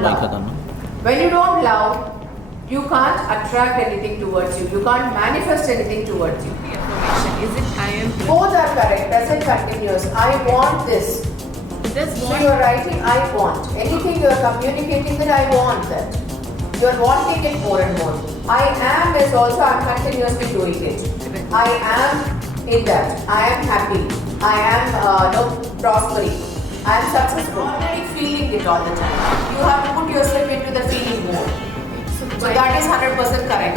When you don't love, you can't attract anything towards you. You can't manifest anything towards you. Is it I am? Both are correct. Present continuous. I want this. So you are writing I want. Anything you are communicating that I want that. You are wanting it more and more. I am is also I am continuously doing it. I am in that. I am happy. I am prospering. I am successful. Already feeling it all the time. You have to put yourself into the feeling mode. So that is 100% correct.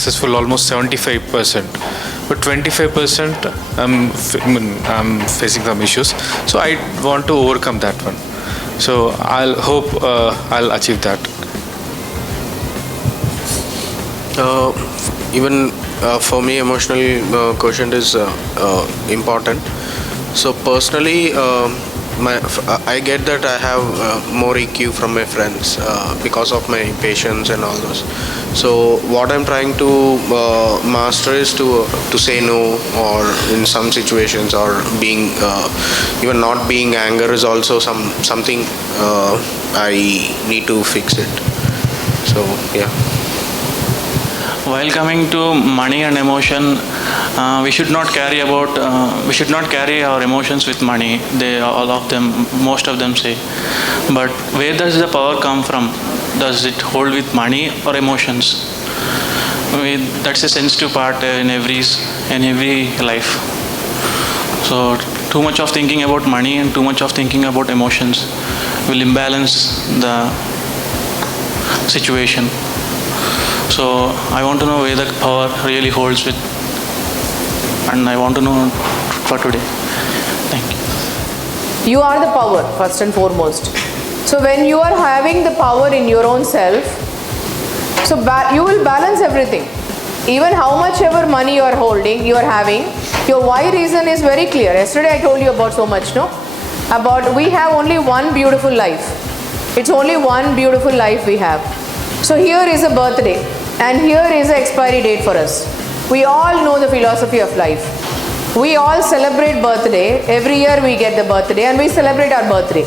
Successful almost 75%, but 25% I'm facing some issues, so I want to overcome that one. So I'll hope I'll achieve that. Even for me, emotional quotient is important. So personally, I get that I have more EQ from my friends because of my patience and all those. So what I'm trying to master is to say no, or in some situations, or being even not being anger is also something I need to fix it. So yeah. While coming to money and emotion, we should not carry our emotions with money. Most of them say. But where does the power come from? Does it hold with money or emotions? That's a sensitive part in every life. So too much of thinking about money and too much of thinking about emotions will imbalance the situation. So I want to know where the power really holds with, and I want to know for today. Thank you. You are the power, first and foremost. So when you are having the power in your own self, so you will balance everything. Even how much ever money you are holding, you are having, your why reason is very clear. Yesterday I told you about so much, no? About we have only one beautiful life. It's only one beautiful life we have. So here is a birthday and here is an expiry date for us. We all know the philosophy of life. We all celebrate birthday. Every year we get the birthday and we celebrate our birthday.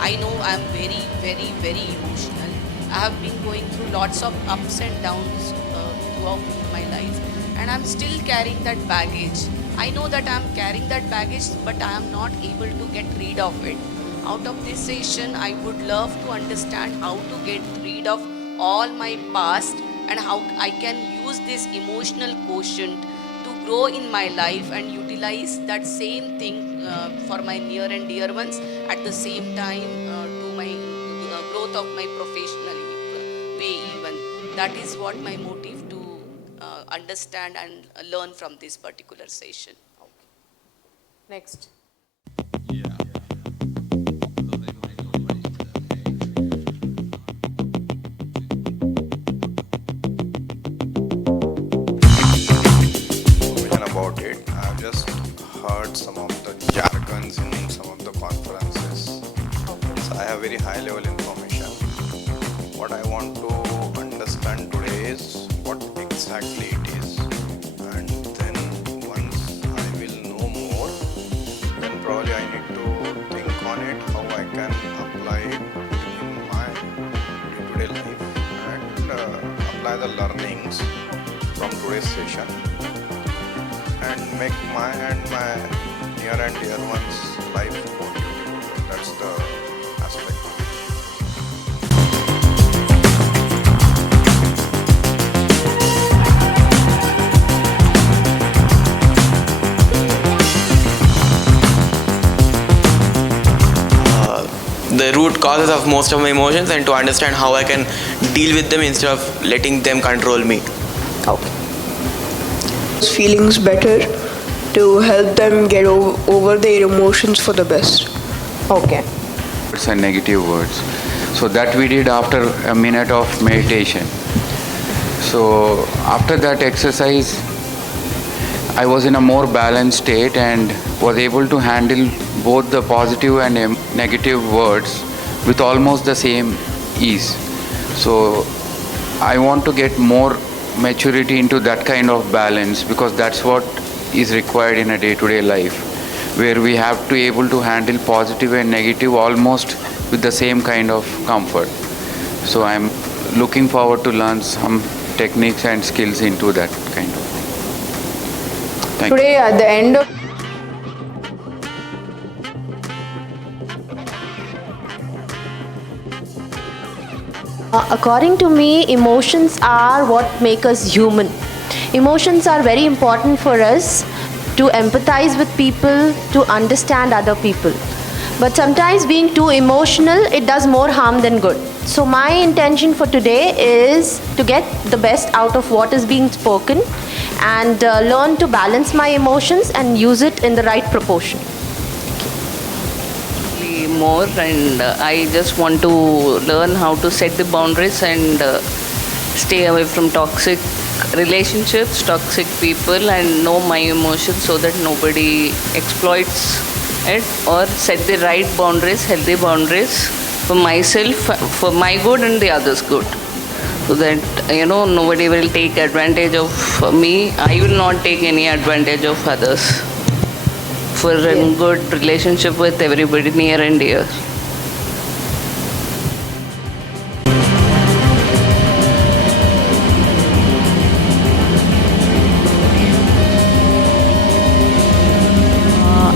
I know I am very, very, very emotional. I have been going through lots of ups and downs throughout my life, and I'm still carrying that baggage. I know that I'm carrying that baggage, but I am not able to get rid of it. Out of this session, I would love to understand how to get rid of all my past and how I can use this emotional quotient to grow in my life and utilize that same thing for my near and dear ones, at the same time to my growth of my professional way even. That is what my motive to understand and learn from this particular session. Next. About it, I've just heard some of the jargons in some of the conferences. So I have very high level information. What I want to understand today is what exactly it is, and then once I will know more, then probably I need to think on it, how I can apply it in my day-to-day life and apply the learnings from today's session and make my and my near and dear ones' life more beautiful. That's the aspect. The root causes of most of my emotions, and to understand how I can deal with them instead of letting them control me. Okay. Feelings better to help them get over their emotions for the best. Okay. Words and negative words. So that we did after a minute of meditation. So after that exercise, I was in a more balanced state and was able to handle both the positive and negative words with almost the same ease. So I want to get more maturity into that kind of balance, because that's what is required in a day-to-day life, where we have to be able to handle positive and negative almost with the same kind of comfort. So I'm looking forward to learn some techniques and skills into that kind of thing. Thank you. Today at the end of According to me, emotions are what make us human. Emotions are very important for us to empathize with people, to understand other people. But sometimes being too emotional, it does more harm than good. So my intention for today is to get the best out of what is being spoken and learn to balance my emotions and use it in the right proportion. More, and I just want to learn how to set the boundaries and stay away from toxic relationships, toxic people, and know my emotions so that nobody exploits it, or set the right boundaries, healthy boundaries for myself, for my good and the others' good, so that nobody will take advantage of me. I will not take any advantage of others, for a good relationship with everybody near and dear.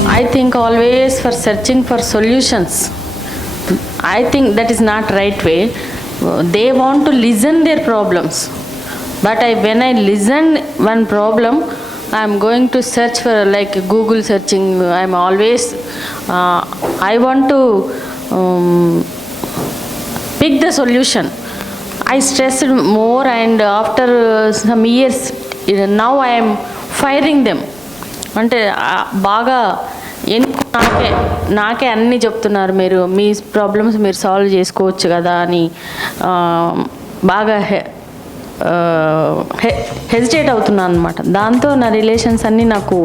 I think always for searching for solutions. I think that is not right way. They want to listen their problems, but when I listen one problem, I am going to search for, like Google searching. I am always I want to pick the solution. I stressed more, and after some years now I am firing them. అంటే బాగా నాకే అన్నీ చెప్తున్నారు, మీరు మీ problems మీరు solve చేసుకోవచ్చు కదా అని బాగా హెజిటేట్ అవుతున్నాను అనమాట. దాంతో నా రిలేషన్స్ అన్నీ నాకు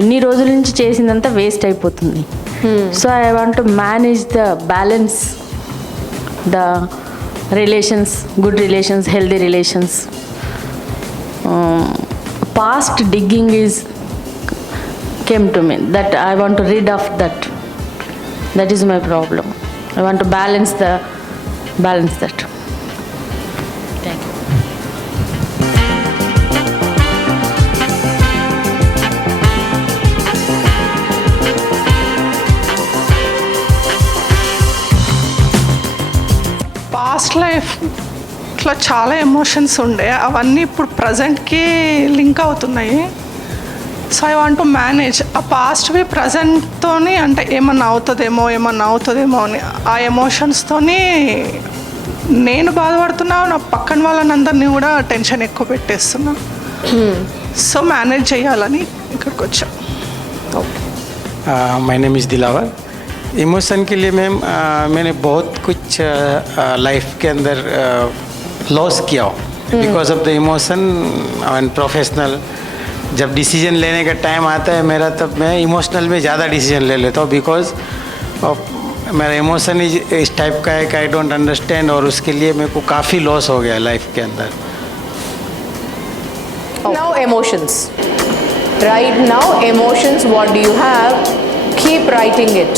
ఇన్ని రోజుల నుంచి చేసిందంతా వేస్ట్ అయిపోతుంది. So I want to manage the balance the relations, good relations, healthy relations. Past digging came to me, that I want to rid of that. That is my problem. I want to balance that. Thank you. Past లైఫ్లో చాలా emotions ఉండే, అవన్నీ ఇప్పుడు ప్రజెంట్కి link అవుతున్నాయి. So I want to manage ఆ పాస్ట్వి ప్రజెంట్తోని, అంటే ఏమన్నా అవుతుందేమో అని ఆ ఎమోషన్స్తోని నేను బాధపడుతున్నా, నా పక్కన వాళ్ళని కూడా టెన్షన్ ఎక్కువ పెట్టేస్తున్నా. సో మేనేజ్ చేయాలని ఇక్కడికి వచ్చా. My name is Dilawar. Emotion के लिए मैम मैंने बहुत कुछ लाइफ के अंदर लॉस किया because of the emotion and professional. जब डिसीजन लेने का टाइम आता है मेरा, तब मैं इमोशनल में ज़्यादा डिसीजन ले लेता हूँ, बिकॉज मेरा इमोशन इस टाइप का है कि आई डोंट अंडरस्टैंड, और उसके लिए मेरे को काफ़ी लॉस हो गया लाइफ के अंदर. Now emotions. Right now emotions, what do you have? Keep writing it.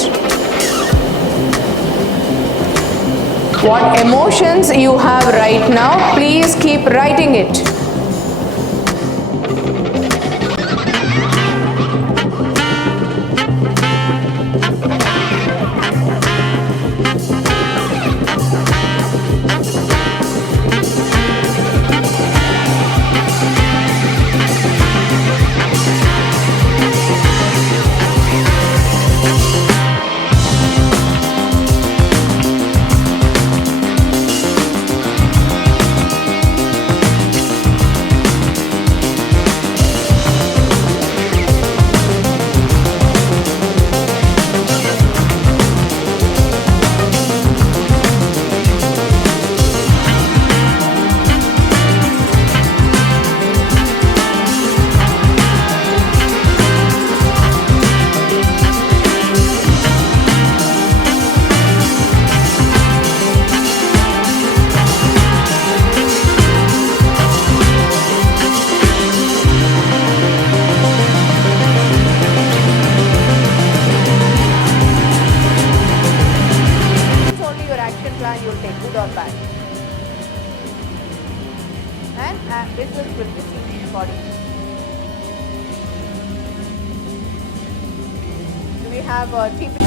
What emotions you have right now, please keep writing it. have people.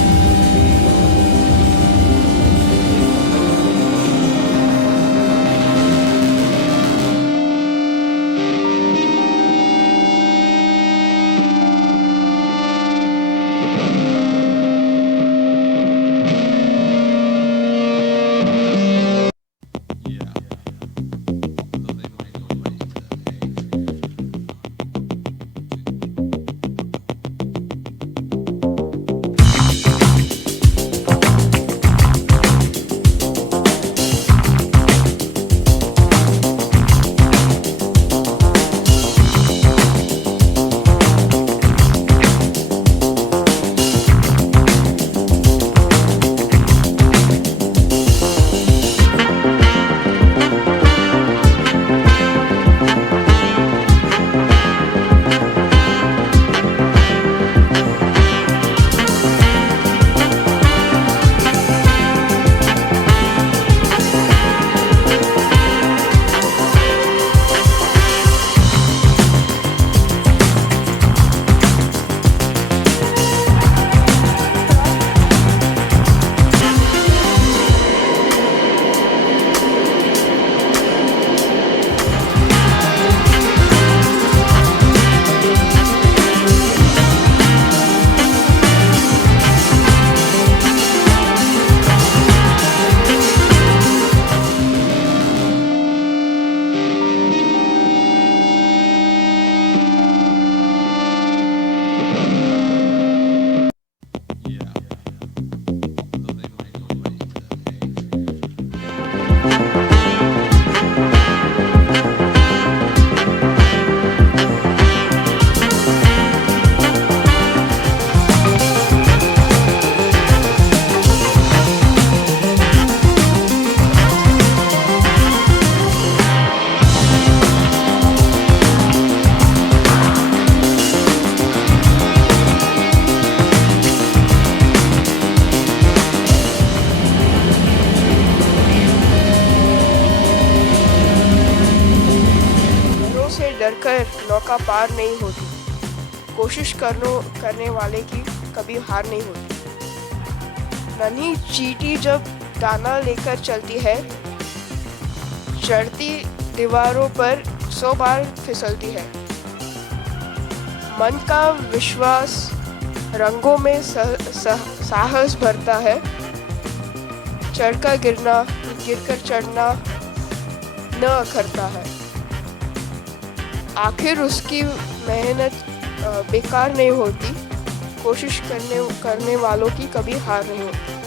डरकर नौका पार नहीं होती, कोशिश करने वाले की कभी हार नहीं होती। नन्ही चींटी जब दाना लेकर चलती है, चढ़ती दीवारों पर 100 बार फिसलती है। मन का विश्वास रंगों में साहस भरता है, चढ़कर गिरना, गिरकर चढ़ना न अखरता है। आखिर उसकी मेहनत बेकार नहीं होती, कोशिश करने वालों की कभी हार नहीं होती।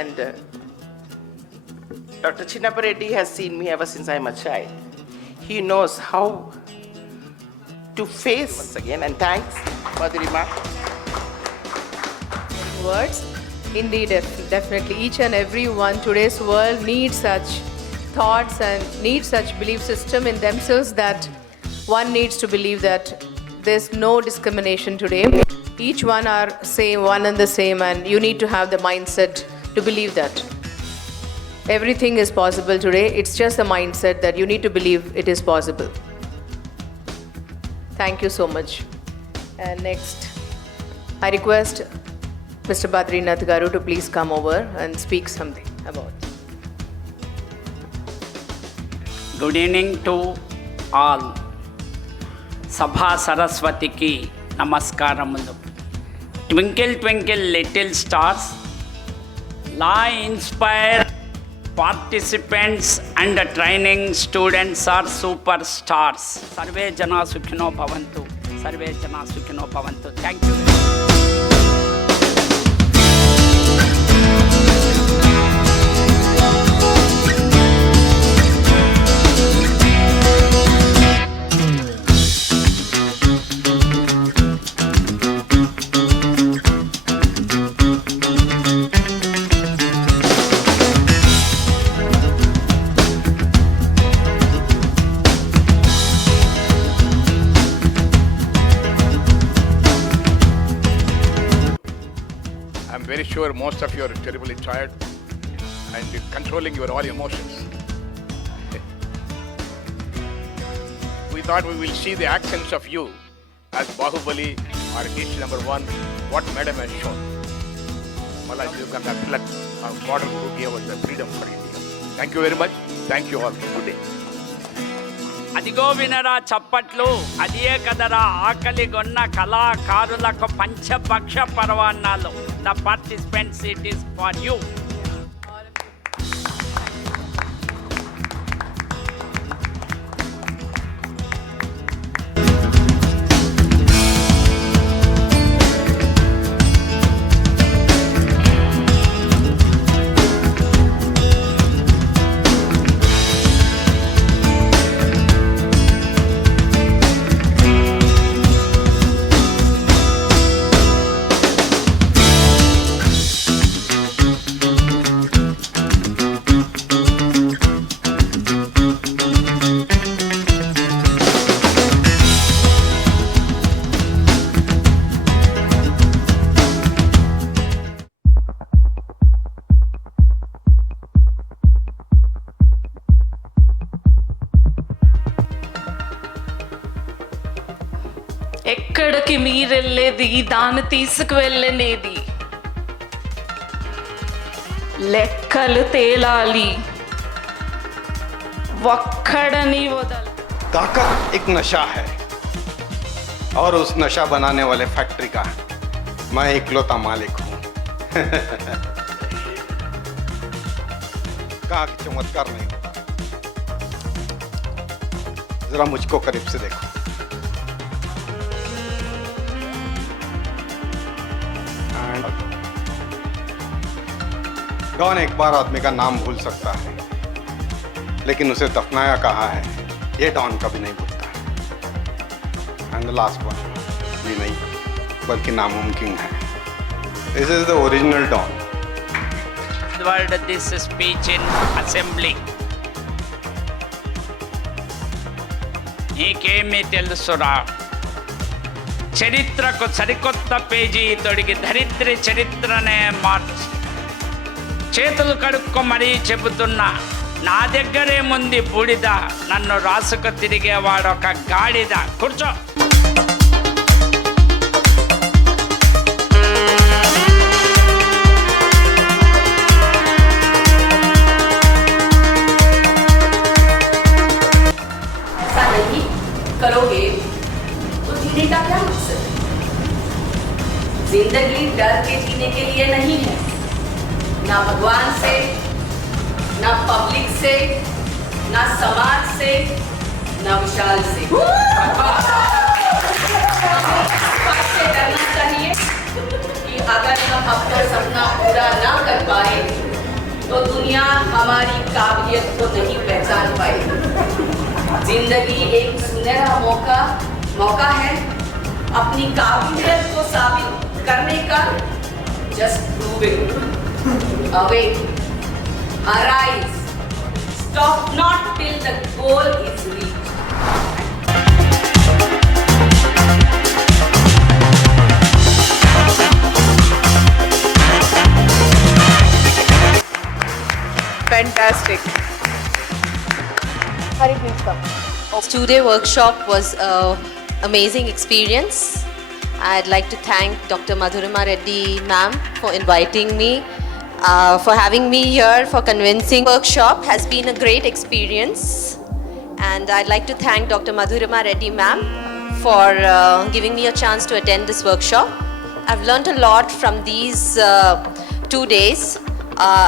And Dr. Chinnappa Reddy has seen me ever since I'm a child. He knows how to face once again, and thanks, Madhurima. Words. Indeed, definitely. Each and every one, today's world needs such thoughts and needs such belief system in themselves, that one needs to believe that there's no discrimination today. Each one are same, one and the same, and you need to have the mindset to believe that everything is possible today. It's just a mindset that you need to believe it is possible. Thank you so much. And next, I request Mr. Badrinath Garu to please come over and speak something about. Good evening to all. Sabha Saraswatiki Namaskaramudu. Twinkle, twinkle, little stars, law inspire participants and training students are superstars. Sarve Jana Sukhino Bhavantu. Sarve Jana Sukhino Bhavantu. Thank you. Very sure most of you are terribly tired and controlling your all emotions. We thought we will see the accents of you as Bahubali or East number 1, what Madam has shown. Well, you can reflect our model who gave us the freedom for India. Thank you very much. Thank you all. Good day. అదిగో వినరా చప్పట్లు, అదే కదరా ఆకలిగొన్న కళాకారులకు పంచపక్ష పర్వాణాలు. The participants, it is for you. ఎక్కడికి మీరెళ్ళేది, దాన్ని తీసుకువెళ్ళనేది, లెక్కలు తేలాలి, ఒక్కడని వదల. ताकत एक नशा है और उस नशा बनाने वाले फैक्ट्री का मैं इकलौता मालिक हूँ। कहा कि चमत्कार नहीं होता, जरा मुझको करीब से देखो। डॉन एक बार आदमी का नाम भूल सकता है, लेकिन उसे दफनाया कहाँ है ये डॉन कभी नहीं भूलता। एंड द लास्ट वन, ये नहीं बल्कि नामुमकिन है। This is the original don. Delivered this speech in assembly. నీకేమీ తెలుసురా, చరిత్రకు సరికొత్త పేజీ తొడిగి ధరిత్రి చరిత్రనే మార్చి చేతులు కడుక్కో మరీ చెబుతున్నా, నా దగ్గరేముంది బూడిద, నన్ను రాసుకు తిరిగేవాడొక గాడిద. కూర్చో. ऐसा नहीं करोगे तो जीने का क्या मकसद है? जिंदगी डर के जीने के लिए नहीं है, ना भगवान से, ना पब्लिक से, ना समाज से, ना विशाल से। डरना चाहिए कि अगर हम अपना सपना पूरा ना कर पाए हमारी काबिलियत को नहीं पहचान पाए। जिंदगी एक सुनहरा मौका है अपनी काबिलियत को साबित करने का। Just prove it. Awake, arise, stop not till the goal is reached. Fantastic. Hari, please come. Two-day workshop was an amazing experience. I'd like to thank Dr. Madhurima Reddy ma'am for inviting me, for having me here, for convincing. Workshop has been a great experience, and I'd like to thank Dr. Madhurima Reddy ma'am for giving me a chance to attend this workshop. I've learned a lot from these 2 days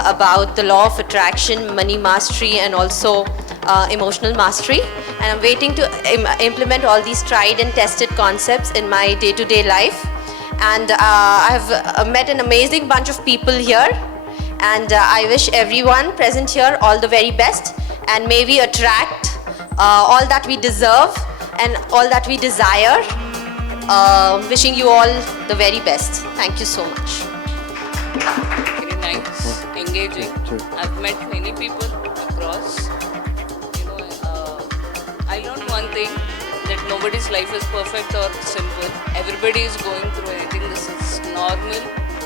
about the law of attraction, money mastery, and also emotional mastery. And I'm waiting to implement all these tried and tested concepts in my day-to-day life. And I've met an amazing bunch of people here. And I wish everyone present here all the very best. And may we attract all that we deserve and all that we desire. Wishing you all the very best. Thank you so much. Very nice, engaging. I've met many people across. I learned one thing, that nobody's life is perfect or simple. Everybody is going through anything. This is normal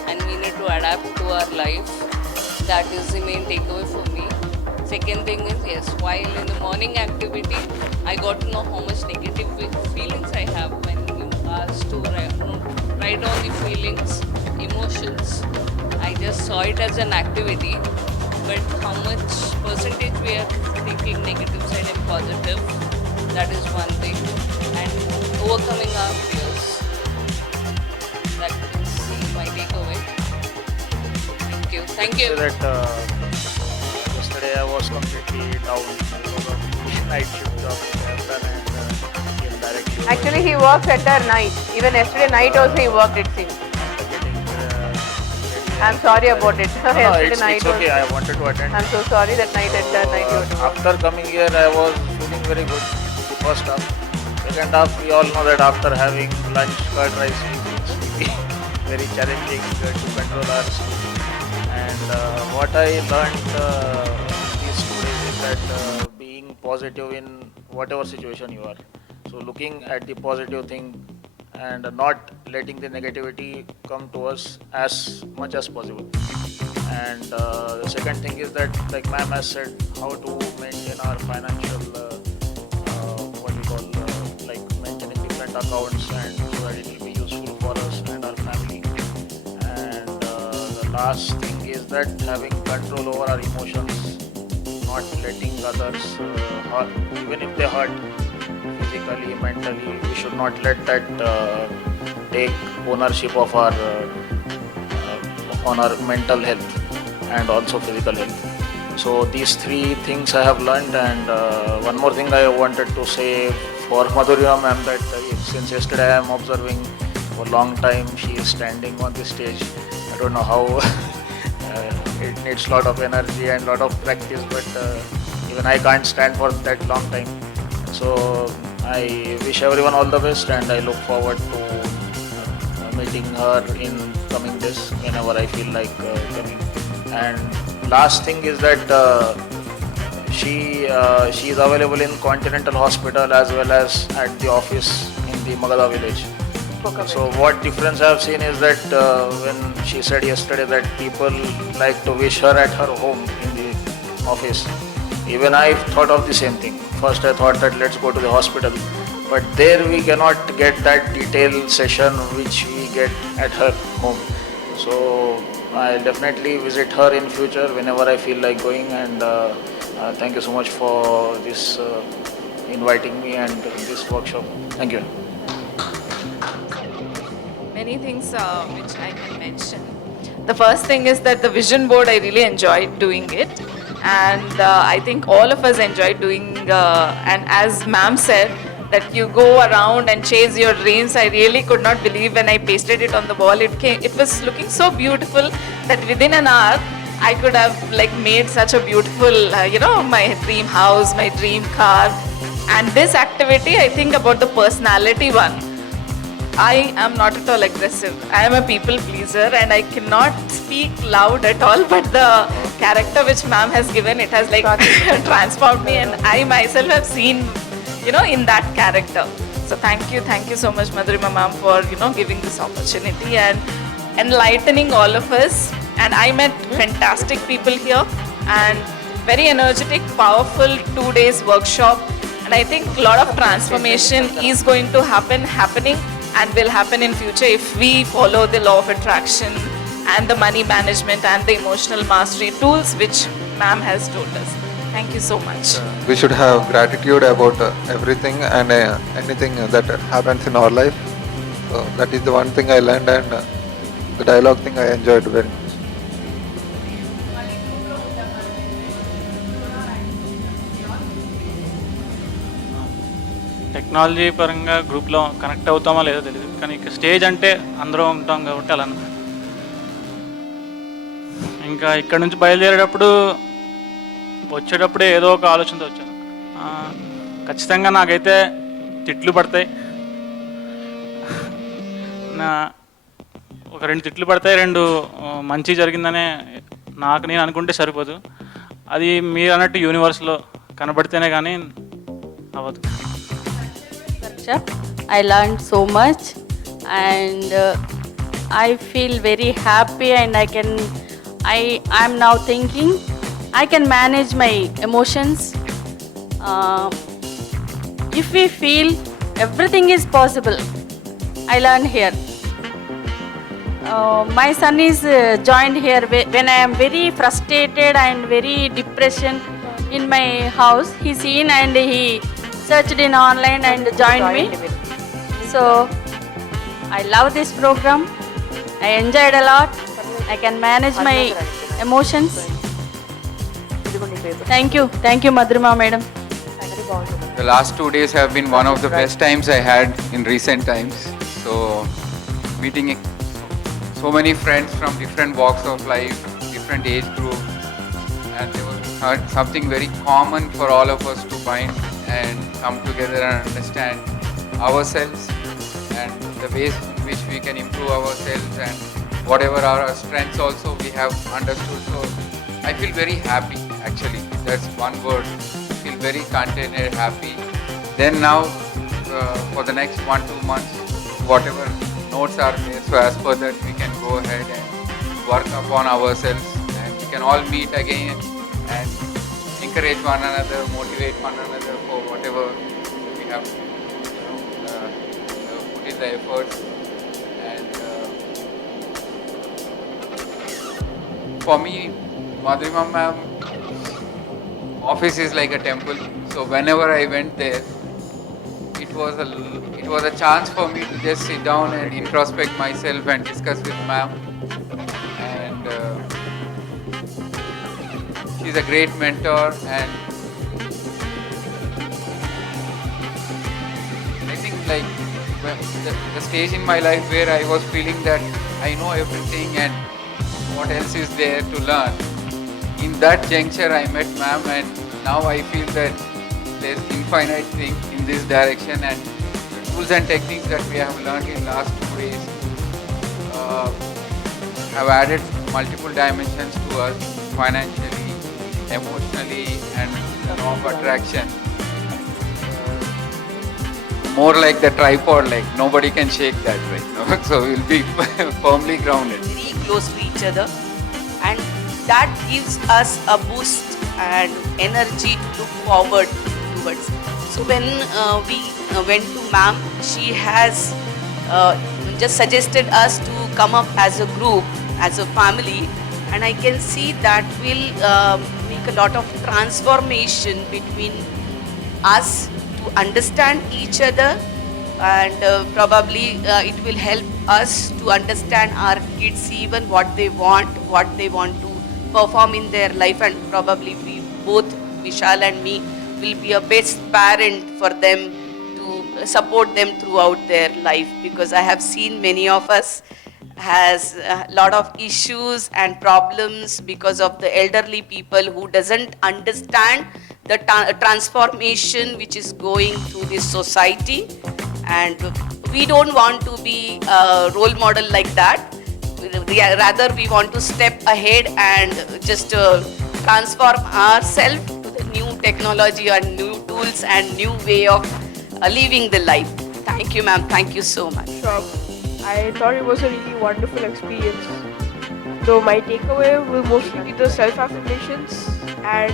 and we need to adapt to our life. That is the main takeaway for me. Second thing is, yes, while in the morning activity, I got to know how much negative feelings I have when you asked to write down the feelings, emotions. I just saw it as an activity, but how much percentage we are thinking negative side and positive, that is one thing. And overcoming our fears, that is my takeaway. Thank you. Thank you. That yesterday I was completely down because of the night shift job I have done and came directly. Actually, he works at the night. Even yesterday night also he worked, it seems. I'm sorry about it. No, Yesterday it's night okay. was- I wanted to attend. I'm so sorry that night at the night you were doing. After coming here, I was feeling very good. First half. Second half, we all know that after having lunch, curd rice, we feel very challenging to control our sleep. And what I learned these 2 days is that being positive in whatever situation you are. So looking at the positive thing and not letting the negativity come to us as much as possible. And the second thing is that, like ma'am has said, how to maintain our financial, like maintaining different accounts, and so that it will be useful for us and our family. And the last thing is that having control over our emotions, not letting others hurt, even if they hurt physically, mentally, we should not let that take ownership of our on our mental health and also physical health. So these 3 things I have learned. And one more thing I wanted to say for Madhurima ma'am, that since yesterday I am observing for a long time, she is standing on the stage. I don't know how it needs a lot of energy and a lot of practice, but even I can't stand for that long time. So I wish everyone all the best, and I look forward to meeting her in coming days whenever I feel like coming. And last thing is that she is available in Continental Hospital as well as at the office in the Magadha village. So what difference I have seen is that when she said yesterday that people like to wish her at her home in the office, even I thought of the same thing. First I thought that let's go to the hospital, but there we cannot get that detailed session which we get at her home. So I'll definitely visit her in future whenever I feel like going. And thank you so much for this inviting me and this workshop. Thank you. Many things which I can mention. The first thing is that the vision board, I really enjoyed doing it. And I think all of us enjoyed doing, and as ma'am said, that you go around and chase your dreams. I really could not believe when I pasted it on the wall. It was looking so beautiful that within an hour, I could have like made such a beautiful, my dream house, my dream car. And this activity, I think about the personality one. I am not at all aggressive. I am a people pleaser and I cannot speak loud at all, but the character which ma'am has given, it has like transformed me, and I myself have seen, in that character. So thank you so much Madhurima ma'am for, giving this opportunity and enlightening all of us. And I met fantastic people here and very energetic, powerful 2 days workshop. And I think a lot of transformation is going to happening and will happen in future if we follow the law of attraction and the money management and the emotional mastery tools which ma'am has told us. Thank you so much. We should have gratitude about everything and anything that happens in our life. So that is the one thing I learned, and the dialogue thing I enjoyed very much. Technology పరంగా గ్రూప్లో connect అవుతామో లేదో తెలియదు, కానీ ఇక stage అంటే అందరూ ఉంటాం కాబట్టి అలా ఇంకా ఇక్కడ నుంచి బయలుదేరేటప్పుడు వచ్చేటప్పుడే ఏదో ఒక ఆలోచనతో వచ్చాను. ఖచ్చితంగా నాకైతే తిట్లు పడతాయి, ఒక 2 తిట్లు పడతాయి, 2 మంచి జరిగిందనే నాకు నేను అనుకుంటే సరిపోదు. అది మీరు అన్నట్టు యూనివర్స్లో కనబడితేనే కానీ అవ్వదు. I learned so much and I feel very happy, and I'm now thinking I can manage my emotions. If we feel everything is possible, I learned here. My son is joined here when I am very frustrated and very depression in my house. He seen and he searched in online and joined me. So I love this program. I enjoyed a lot. I can manage my emotions. Thank you Madhurima madam. The last 2 days have been one of the best times I had in recent times. So meeting so many friends from different walks of life, different age groups, and there was something very common for all of us to find and come together and understand ourselves and the ways in which we can improve ourselves, and whatever are our strengths also we have understood. So I feel very happy actually. That's one word. I feel very contented, happy. Then now for the next 1-2 months, whatever notes are there, so as per that we can go ahead and work upon ourselves, and we can all meet again and encourage one another, motivate one another for whatever we have put in the efforts. And for me, Madhurima ma'am office is like a temple. So whenever I went there, it was a chance for me to just sit down and introspect myself and discuss with ma'am. And she's a great mentor, and I think like the stage in my life where I was feeling that I know everything and what else is there to learn. In that juncture I met ma'am, and now I feel that there's infinite thing in this direction, and the tools and techniques that we have learned in last 2 days have added multiple dimensions to us, financially, emotionally, and the law of attraction. More like the tripod, like nobody can shake that, right? No? So we'll be firmly grounded. Very close to each other, and that gives us a boost and energy to look forward towards. So when we went to ma'am, she has just suggested us to come up as a group, as a family, and I can see that will make a lot of transformation between us to understand each other, and probably it will help us to understand our kids, even what they want to perform in their life, and probably we both, Vishal and me, will be a best parent for them to support them throughout their life, because I have seen many of us has a lot of issues and problems because of the elderly people who doesn't understand the transformation which is going through this society, and we don't want to be a role model like that. Rather, we want to step ahead and just transform ourselves to the new technology and new tools and new way of living the life. Thank you, ma'am. Thank you so much. Sure. I thought it was a really wonderful experience. So my takeaway will mostly be the self-affirmations, and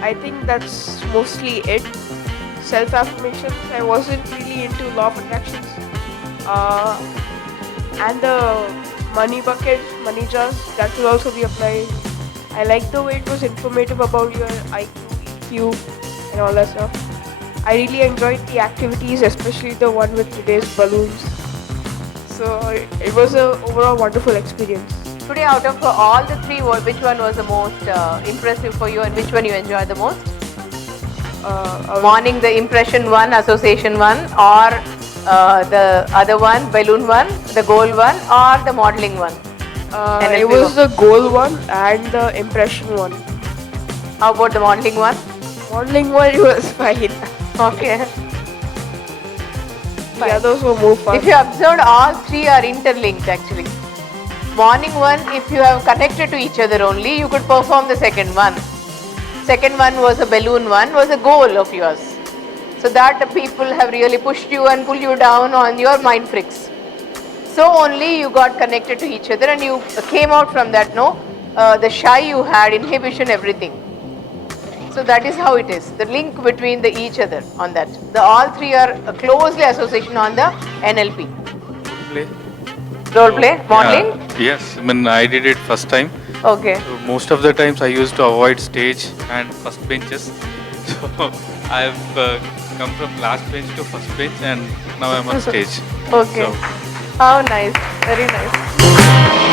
I think that's mostly it. Self-affirmations, I wasn't really into law of attractions. And the money bucket, money jars, that will also be applied. I like the way it was informative about your IQ, EQ and all that stuff. I really enjoyed the activities, especially the one with today's balloons. So it was a overall wonderful experience. Today, out of all the three, which one was the most impressive for you, and which one you enjoyed the most? Morning, the impression one, association one, or the other one, balloon one, the goal one, or the modeling one? NLP It was the goal one and the impression one. How about the modeling one? Modeling one, it was fine. Okay. The others were more fun. If you observed, all three are interlinked actually. Morning one, if you have connected to each other only, you could perform the second one. Second one was a balloon one, was a goal of yours. So that the people have really pushed you and pulled you down on your mind freaks. So only you got connected to each other and you came out from that, the shy you had, inhibition, everything. So that is how it is, the link between each other on that. All three are closely association on the NLP. Play. Role play, modeling? Yes, I mean, I did it first time. Okay. So most of the times I used to avoid stage and first benches. So I've come from last bench to first bench and now I'm on stage. Okay. So, how nice, very nice.